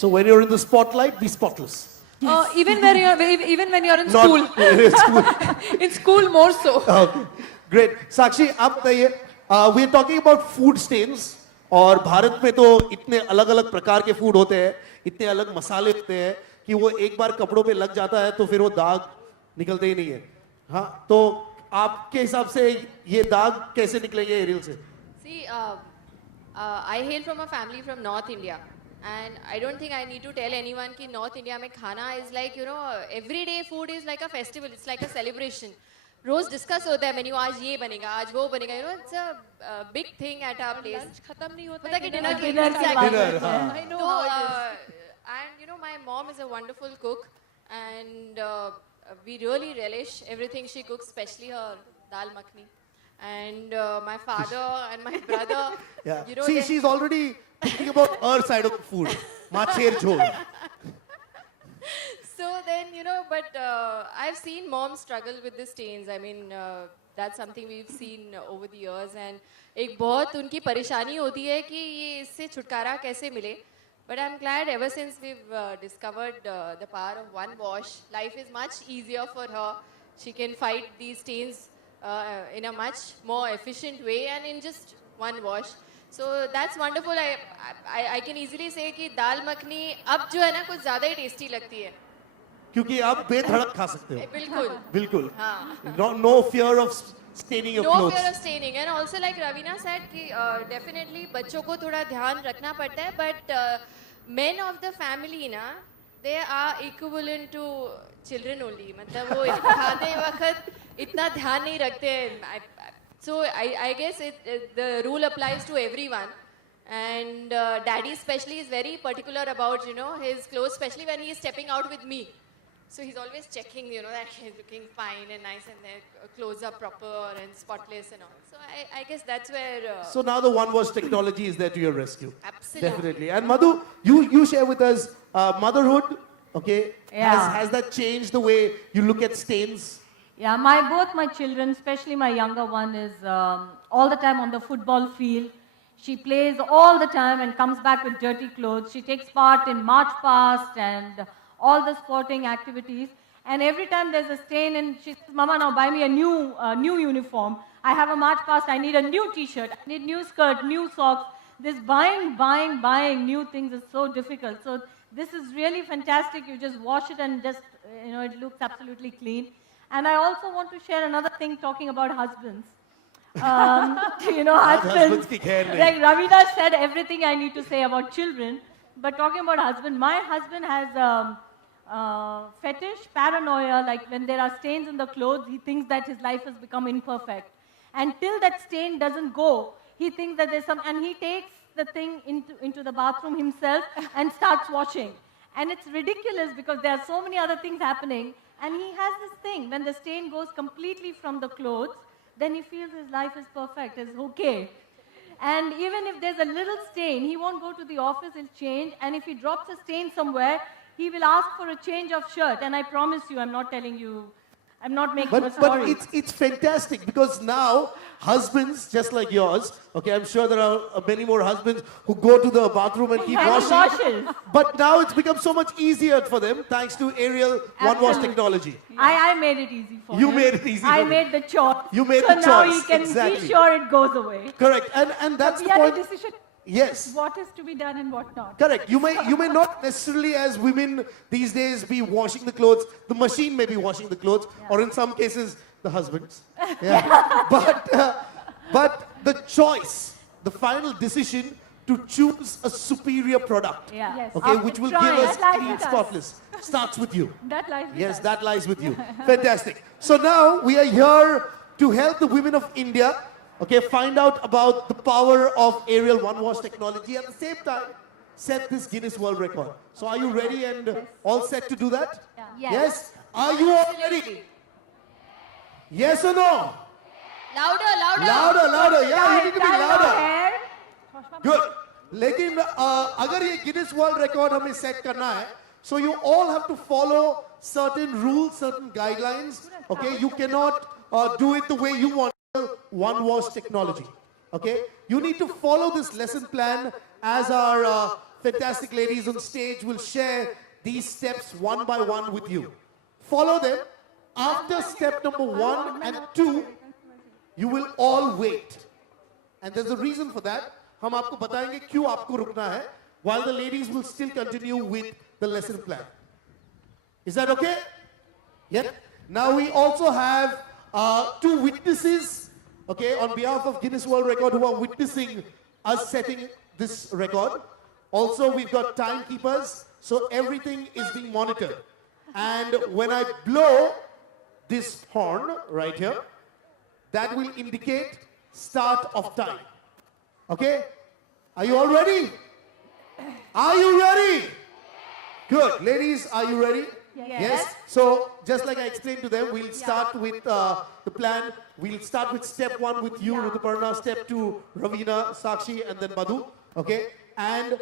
So when you're in the spotlight, be spotless. Even when you're in Not school. in school. In school more so. Okay, great. Sakshi, आप बताइए, we are talking about food stains. और भारत में तो इतने अलग अलग प्रकार के फूड होते हैं, इतने अलग मसाले होते हैं कि वो एक बार कपड़ों पे लग जाता है तो फिर वो दाग निकलते ही नहीं है. हाँ, तो आपके हिसाब से ये दाग कैसे निकलेंगे एरियल से? See, I hail from a family from North India, and I don't think I need to tell anyone कि North India में खाना is like, you know, everyday food is like a festival. It's like a celebration. रोज discuss होता है menu, आज ये बनेगा, आज वो बनेगा, you know, it's a big thing at our place. Lunch खत्म नहीं होता पता है कि डिनर की डिनर की बात Dinner, करते हैं. हाँ. I know तो how it is. and you know my mom is a wonderful cook, and we really relish everything she cooks, especially her dal makhni. And my father and my brother, Yeah. you know, See, they- she's already thinking about her side of the food. Macher jhol. So then, you know, but I've seen mom struggle with the stains. I mean, that's something we've seen over the years. And एक बहुत उनकी परेशानी होती है कि ये इससे छुटकारा कैसे मिले. But I'm glad ever since we've discovered the power of one wash, life is much easier for her. She can fight these stains in a much more efficient way and in just one wash. So that's wonderful. I can easily say कि दाल मखनी अब जो है ना कुछ ज़्यादा ही tasty लगती है. क्योंकि आप बेधड़क खा सकते हो. बिल्कुल. बिल्कुल. हाँ. No fear of staining your No clothes. fear of staining, and also like Ravina said कि definitely बच्चों को थोड़ा ध्यान रखना पड़ता है, but men of the family ना, they are equivalent to children only. मतलब वो खाते वक्त इतना ध्यान नहीं रखते हैं. So I guess the rule applies to everyone. And daddy especially is very particular about, you know, his clothes, especially when he is stepping out with me. So he's always checking, you know, that he's looking fine and nice and their clothes are proper and spotless and all. So I guess that's where... So now the one wash technology is there to your rescue. Absolutely. Definitely. And Madhu, you share with us motherhood, okay? Yeah. Has that changed the way you look at stains? Yeah, both my children, especially my younger one, is all the time on the football field. She plays all the time and comes back with dirty clothes. She takes part in march past and all the sporting activities. And every time there's a stain, and she says, "Mama, now buy me a new uniform. I have a march past. I need a new T-shirt. I need new skirt, new socks." This buying new things is so difficult. So this is really fantastic. You just wash it and just, you know, it looks absolutely clean. And I also want to share another thing talking about husbands. You know, husbands. की खैर नहीं. Like Ravina said everything I need to say about children. But talking about husband, my husband has fetish, paranoia, like when there are stains in the clothes, he thinks that his life has become imperfect. And till that stain doesn't go, he thinks that there's some, and he takes the thing into the bathroom himself and starts washing. And it's ridiculous because there are so many other things happening. And he has this thing, when the stain goes completely from the clothes, then he feels his life is perfect, is okay. And even if there's a little stain, he won't go to the office, he'll change. And if he drops a stain somewhere, he will ask for a change of shirt. And I promise you, I'm not telling you, I'm not making a But story. it's fantastic because now husbands just like yours, okay, I'm sure there are many more husbands who go to the bathroom and keep And washing. washes. But now it's become so much easier for them thanks to Ariel one wash Absolutely. technology. I made it easy for him. You made it easy I for him. made the choice. You made so the now choice, he can exactly. be sure it goes away. Correct. And that's We the have a point. decision Yes. what is to be done and what not. Correct. You may not necessarily, as women these days, be washing the clothes. The machine may be washing the clothes, or in some cases, the husbands. Yeah. but the choice, the final decision to choose a superior product, Yeah. Yes. okay, After which will trying. give us That lies clean, with us. spotless, starts with you. That lies with Yes, us. that lies with you. Fantastic. So now we are here to help the women of India, okay, find out about the power of Ariel One Wash technology. At the same time, set this Guinness World Record. So are you ready and all set to do that? Yes. Are you all ready? Yes or no? Louder, louder. Louder, louder. Yeah, you need to be Dye your louder. hair. Good. लेकिन अगर ये Guinness world record हमें set करना है, so you all have to follow certain rules, certain guidelines. Okay, you cannot do it the way you want. One wash technology. Okay, you need to follow this lesson plan as our fantastic ladies on stage will share these steps one by one with you. Follow them. After step number 1 and 2, you will all wait. And there's a reason for that. हम आपको बताएंगे क्यों आपको रुकना है, while the ladies will still continue with the lesson plan. Is that okay? Yep. Now we also have 2 witnesses, okay, on behalf of Guinness World Record who are witnessing us setting this record. Also, we've got timekeepers, so everything is being monitored. And when I blow this horn right here, that will indicate start of time. Okay? Are you all ready? Are you ready? Good. Ladies, are you ready? Yes. So, just like I explained to them, we'll start with the plan. We'll start with step 1 with you, Rituparna, step 2, Ravina, Sakshi, and then Madhu. Okay? And